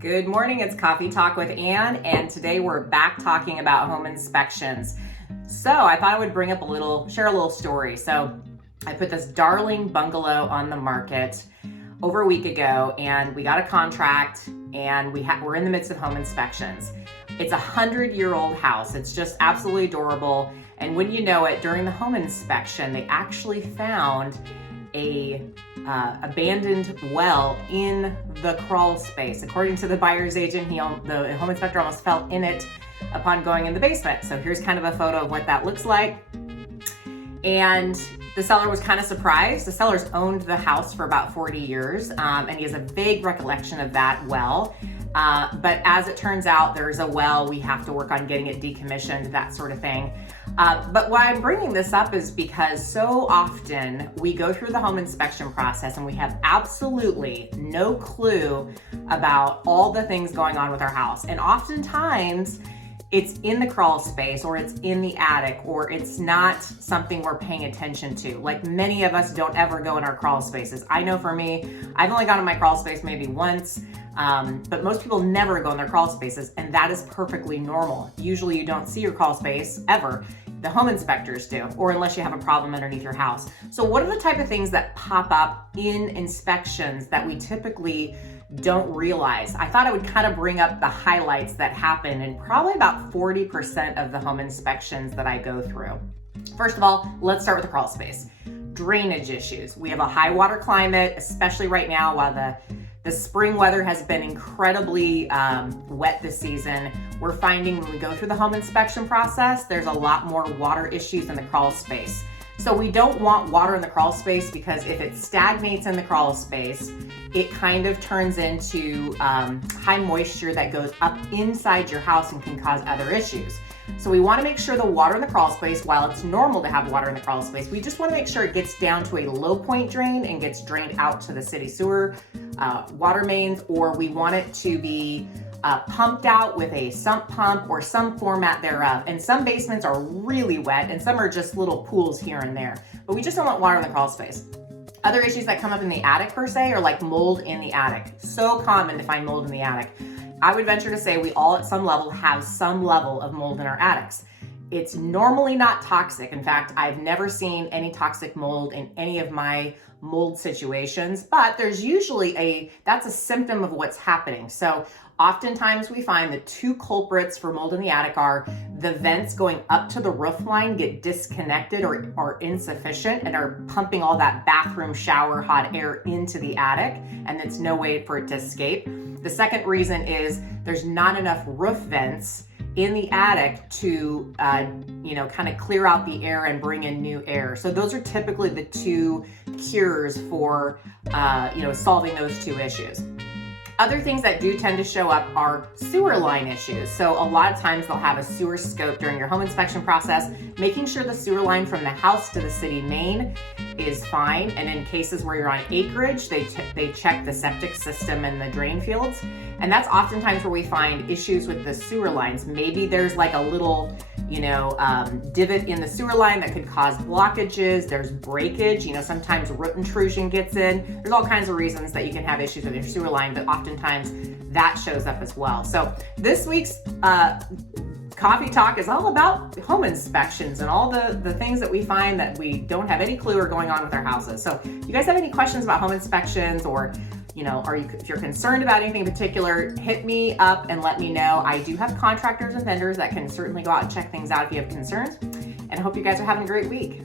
Good morning, it's Coffee Talk with Ann, and today we're back talking about home inspections. So I thought I would share a little story. So I put this darling bungalow on the market over a week ago, and we got a contract, and we're in the midst of home inspections. It's a 100-year-old house. It's just absolutely adorable. And when you know it, during the home inspection, they actually found a abandoned well in the crawl space. According to the buyer's agent, the home inspector almost fell in it upon going in the basement. So here's kind of a photo of what that looks like. And the seller was kind of surprised. The seller's owned the house for about 40 years, and he has a vague recollection of that well. But as it turns out, there's a well, we have to work on getting it decommissioned, that sort of thing. But why I'm bringing this up is because so often we go through the home inspection process and we have absolutely no clue about all the things going on with our house. And oftentimes it's in the crawl space, or it's in the attic, or it's not something we're paying attention to. Like, many of us don't ever go in our crawl spaces. I know for me, I've only gone in my crawl space maybe once, but most people never go in their crawl spaces, and that is perfectly normal. Usually you don't see your crawl space ever. The home inspectors do, or unless you have a problem underneath your house. So what are the type of things that pop up in inspections that we typically don't realize? I thought I would kind of bring up the highlights that happen in probably about 40% of the home inspections that I go through. First of all, let's start with the crawl space. Drainage issues. We have a high water climate, especially right now while the spring weather has been incredibly wet this season. We're finding when we go through the home inspection process, there's a lot more water issues in the crawl space. So we don't want water in the crawl space, because if it stagnates in the crawl space, it kind of turns into high moisture that goes up inside your house and can cause other issues. So we want to make sure the water in the crawl space, while it's normal to have water in the crawl space, we just want to make sure it gets down to a low point drain and gets drained out to the city sewer water mains, or we want it to be pumped out with a sump pump or some format thereof. And some basements are really wet and some are just little pools here and there, but we just don't want water in the crawl space. Other issues that come up in the attic per se are like mold in the attic. So common to find mold in the attic. I would venture to say we all at some level have some level of mold in our attics. It's normally not toxic. In fact, I've never seen any toxic mold in any of my mold situations, but there's usually that's a symptom of what's happening. So oftentimes we find the two culprits for mold in the attic are the vents going up to the roof line get disconnected or are insufficient and are pumping all that bathroom shower hot air into the attic, and there's no way for it to escape. The second reason is there's not enough roof vents in the attic to, kind of clear out the air and bring in new air. So those are typically the two cures for, solving those two issues. Other things that do tend to show up are sewer line issues. So a lot of times they'll have a sewer scope during your home inspection process, making sure the sewer line from the house to the city main is fine. And in cases where you're on acreage, they check the septic system and the drain fields. And that's oftentimes where we find issues with the sewer lines. Maybe there's like a little, divot in the sewer line that could cause blockages. There's breakage. Sometimes root intrusion gets in. There's all kinds of reasons that you can have issues with your sewer line, but oftentimes that shows up as well. So this week's Coffee Talk is all about home inspections and all the things that we find that we don't have any clue are going on with our houses. So if you guys have any questions about home inspections, or if you're concerned about anything in particular, hit me up and let me know. I do have contractors and vendors that can certainly go out and check things out if you have concerns. And I hope you guys are having a great week.